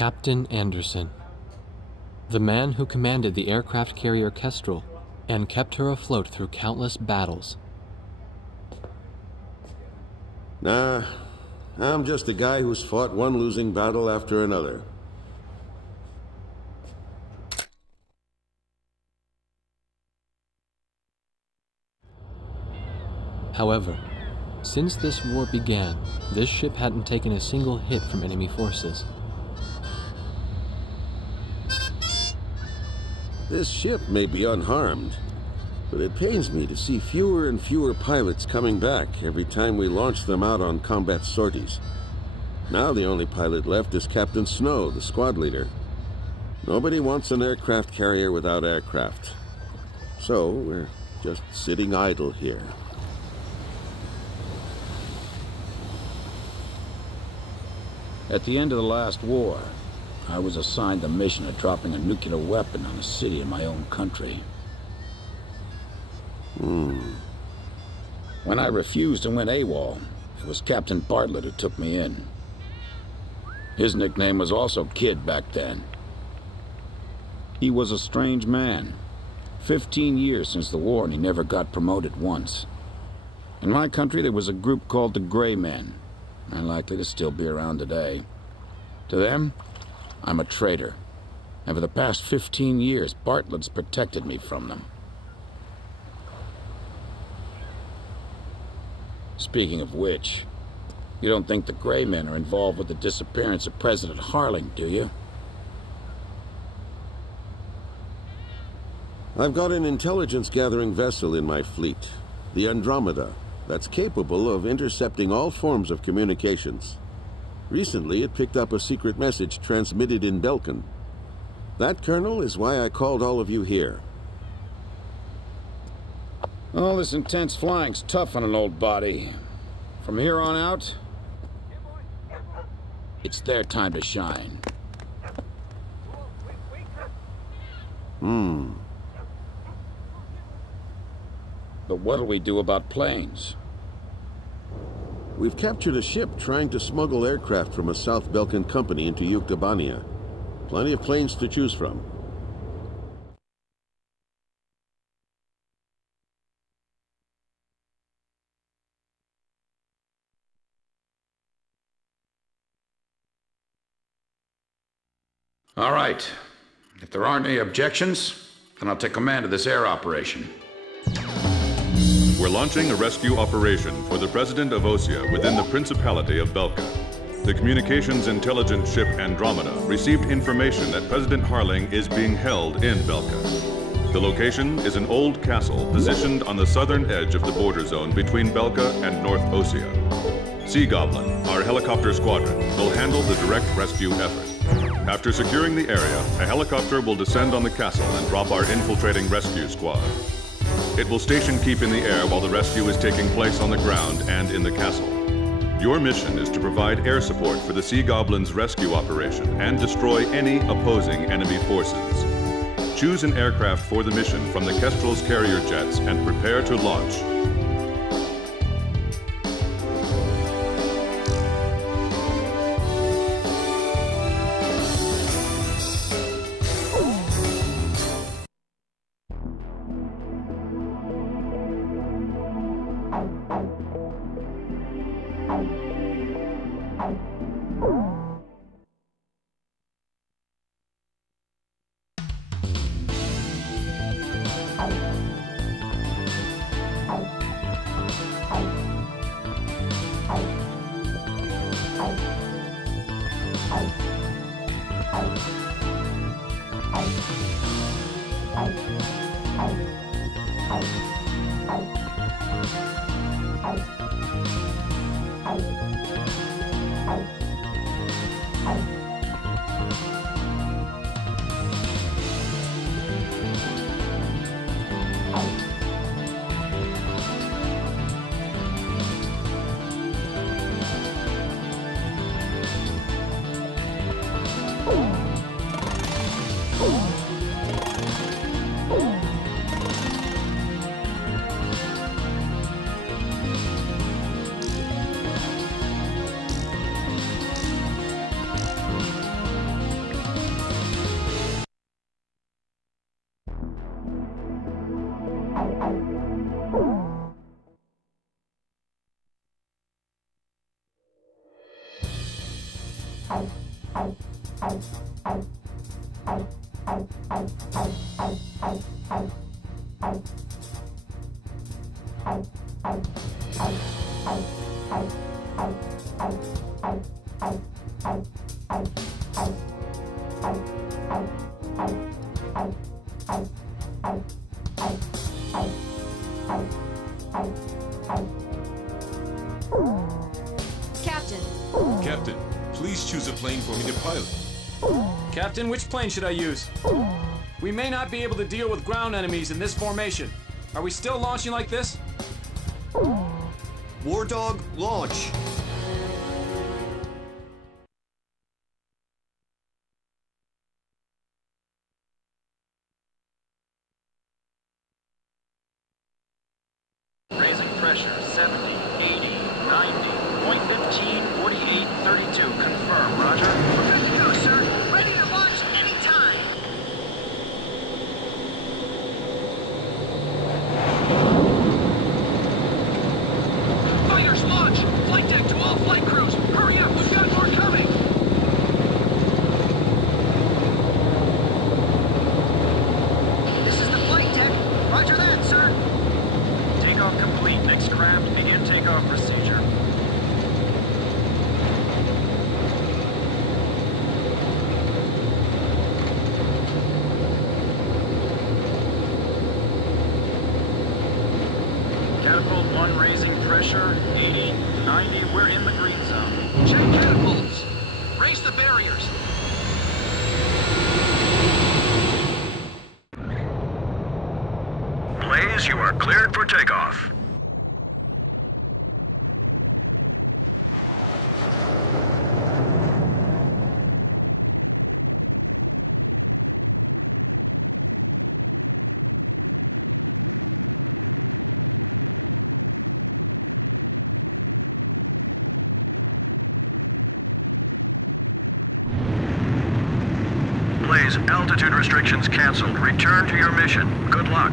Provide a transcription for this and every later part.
Captain Anderson, the man who commanded the aircraft carrier Kestrel and kept her afloat through countless battles. Nah, I'm just a guy who's fought one losing battle after another. However, since this war began, this ship hadn't taken a single hit from enemy forces. This ship may be unharmed, but it pains me to see fewer and fewer pilots coming back every time we launch them out on combat sorties. Now the only pilot left is Captain Snow, the squad leader. Nobody wants an aircraft carrier without aircraft. So we're just sitting idle here. At the end of the last war, I was assigned the mission of dropping a nuclear weapon on a city in my own country. When I refused and went AWOL, it was Captain Bartlett who took me in. His nickname was also Kid back then. He was a strange man. 15 years since the war and he never got promoted once. In my country there was a group called the Gray Men. Unlikely to still be around today. To them, I'm a traitor. And for the past 15 years, Bartlett's protected me from them. Speaking of which, you don't think the Gray Men are involved with the disappearance of President Harling, do you? I've got an intelligence-gathering vessel in my fleet, the Andromeda, that's capable of intercepting all forms of communications. Recently, it picked up a secret message transmitted in Belkan. That, Colonel, is why I called all of you here. All this intense flying's tough on an old body. From here on out, it's their time to shine. But what'll we do about planes? We've captured a ship trying to smuggle aircraft from a South Belkan company into Yuktobania. Plenty of planes to choose from. All right. If there aren't any objections, then I'll take command of this air operation. We're launching a rescue operation for the President of Osea within the Principality of Belka. The communications intelligence ship Andromeda received information that President Harling is being held in Belka. The location is an old castle positioned on the southern edge of the border zone between Belka and North Osea. Sea Goblin, our helicopter squadron, will handle the direct rescue effort. After securing the area, a helicopter will descend on the castle and drop our infiltrating rescue squad. It will station keep in the air while the rescue is taking place on the ground and in the castle. Your mission is to provide air support for the Sea Goblin's rescue operation and destroy any opposing enemy forces. Choose an aircraft for the mission from the Kestrel's carrier jets and prepare to launch. Captain, please choose a plane for me to pilot. Captain, which plane should I use? We may not be able to deal with ground enemies in this formation. Are we still launching like this? War Dog, launch! Raising pressure, 70, 80, 90, point 15, 48, 32. Confirm, roger. We're good to go, sir. Ready to launch anytime. Fighters, launch! Flight deck to all flight crews. Hurry up, we've got more coming. This is the flight deck. Roger that, sir. Takeoff complete. Next craft, begin takeoff procedure. Catapult 1 raising pressure, 80, 90, we're in the green zone. Check catapults! Raise the barriers! Blaze, you are cleared for takeoff. Blaze, altitude restrictions canceled. Return to your mission. Good luck.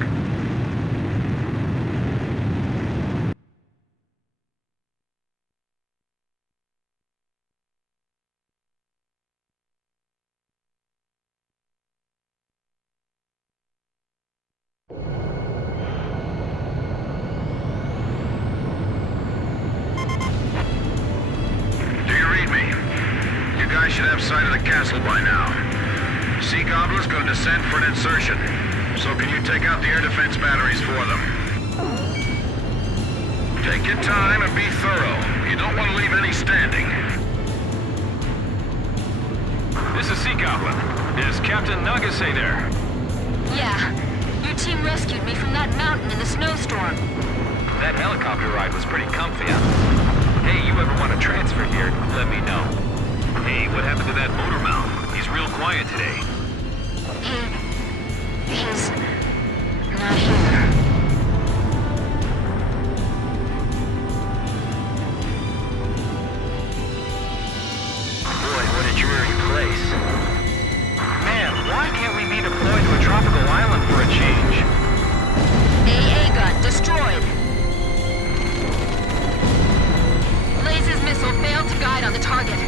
Do you read me? You guys should have sight of the castle by now. Sea Goblin's gonna descend for an insertion. So can you take out the air defense batteries for them? Take your time and be thorough. You don't want to leave any standing. This is Sea Goblin. Is Captain Nagase there? Yeah. Your team rescued me from that mountain in the snowstorm. That helicopter ride was pretty comfy, huh? Hey, you ever want to transfer here, let me know. Hey, what happened to that motor mouth? He's real quiet today. He's not here. Boy, what a dreary place. Man, why can't we be deployed to a tropical island for a change? AA gun destroyed. Blaze's missile failed to guide on the target.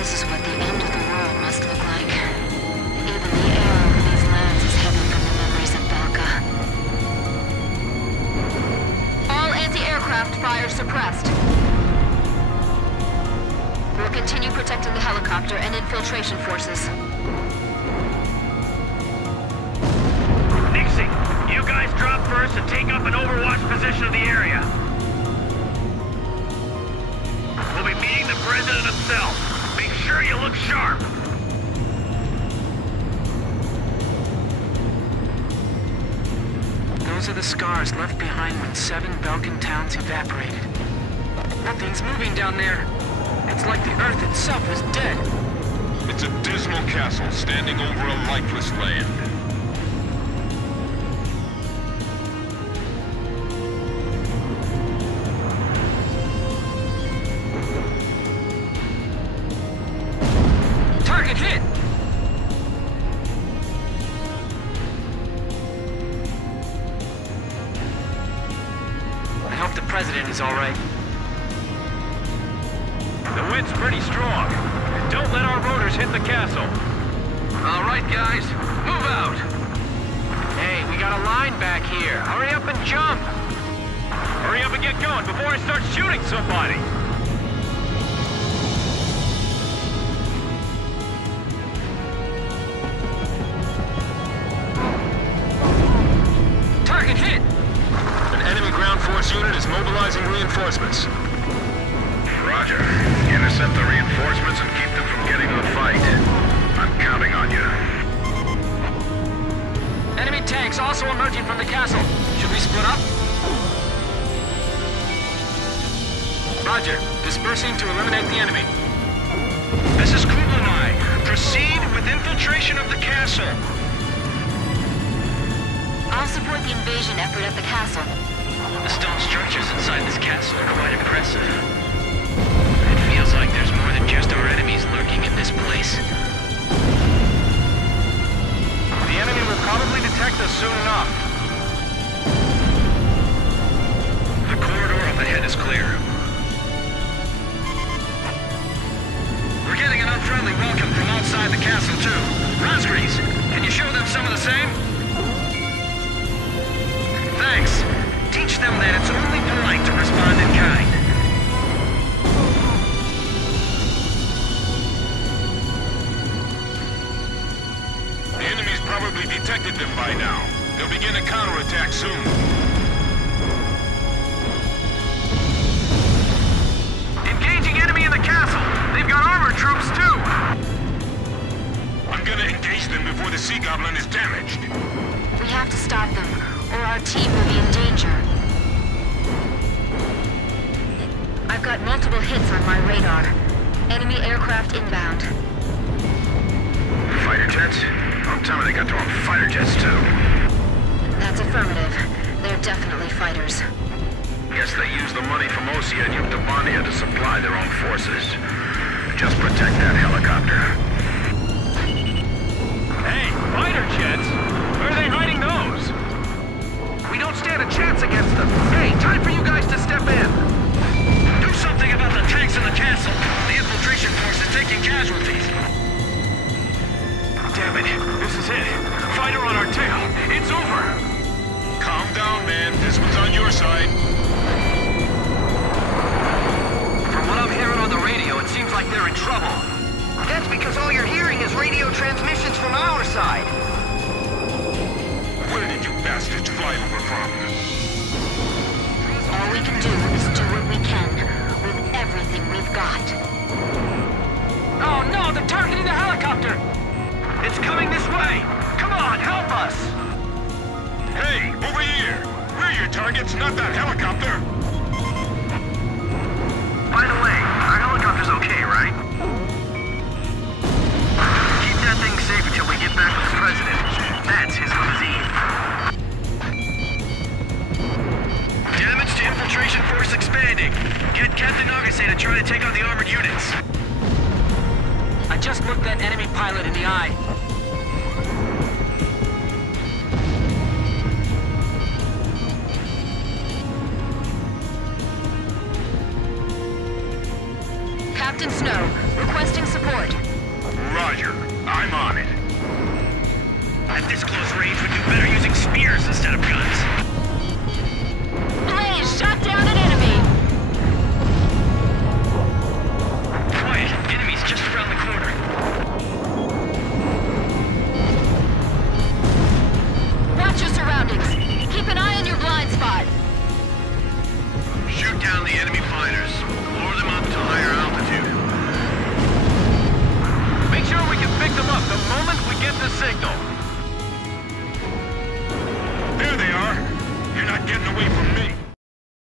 This is what the end of the world must look like. Even the air over these lands is heavy from the memories of Belka. All anti-aircraft fire suppressed. We'll continue protecting the helicopter and infiltration forces. Nixie, you guys drop first and take up an overwatch position of the area. We'll be meeting the President himself. Make sure you look sharp. Those are the scars left behind when 7 Belkan towns evaporated. Nothing's moving down there. It's like the Earth itself is dead. It's a dismal castle standing over a lifeless land. Target hit! I hope the President is all right. The wind's pretty strong. Don't let our rotors hit the castle. All right, guys, move out. Hey, we got a line back here. Hurry up and jump. Hurry up and get going before I start shooting somebody. Target hit. An enemy ground force unit is mobilizing reinforcements. Roger. Intercept the reinforcements and keep them from getting to the fight. I'm counting on you. Enemy tanks also emerging from the castle. Should we split up? Roger. Dispersing to eliminate the enemy. This is Kublai. Proceed with infiltration of the castle. I'll support the invasion effort at the castle. The stone structures inside this castle are quite impressive. It feels like there's more than just our enemies lurking in this place. The enemy will probably detect us soon enough. The corridor up ahead is clear. We're getting an unfriendly welcome from outside the castle, too. Rosgreaves, can you show them some of the same? Thanks. Teach them that it's only polite to respond in kind. The enemy's probably detected them by now. They'll begin a counterattack soon. Engaging enemy in the castle! They've got armored troops, too! I'm gonna engage them before the Sea Goblin is damaged. We have to stop them, or our team will be in danger. I've got multiple hits on my radar. Enemy aircraft inbound. Fighter jets? Don't tell me they got their own fighter jets, too. That's affirmative. They're definitely fighters. Guess they use the money from Osea and Yuktabania to supply their own forces. Just protect that helicopter. Hey, fighter jets? Where are they hiding those? We don't stand a chance against them. Hey, time for you guys to step in. Do something about the tanks in the castle. The infiltration force is taking casualties. Damn it, this is it. Fighter on our tail. It's over. Calm down, man. This one's on your side. From what I'm hearing on the radio, it seems like they're in trouble. That's because all you're hearing is radio transmissions from our side. Where did you bastards fly over from? All we can do is do what we can, with everything we've got. Oh no, they're targeting the helicopter! It's coming this way! Come on, help us! Hey, over here! We're your targets, not that helicopter! By the way, our helicopter's okay, right? Keep that thing safe until we get back with the president. That's his limousine. Damage to infiltration force expanding. Get Captain Agassi to try to take on the armored units. I just looked that enemy pilot in the eye. Captain Snow, requesting support. Roger. I'm on it. At this close range, we'd do better using spears instead of guns. Blaze, shot down an enemy! Quiet. Enemy's just around the corner. Watch your surroundings. Keep an eye on your blind spot. Shoot down the enemy fighters. Lure them up to higher altitude. Make sure we can pick them up the moment we get the signal. There they are. You're not getting away from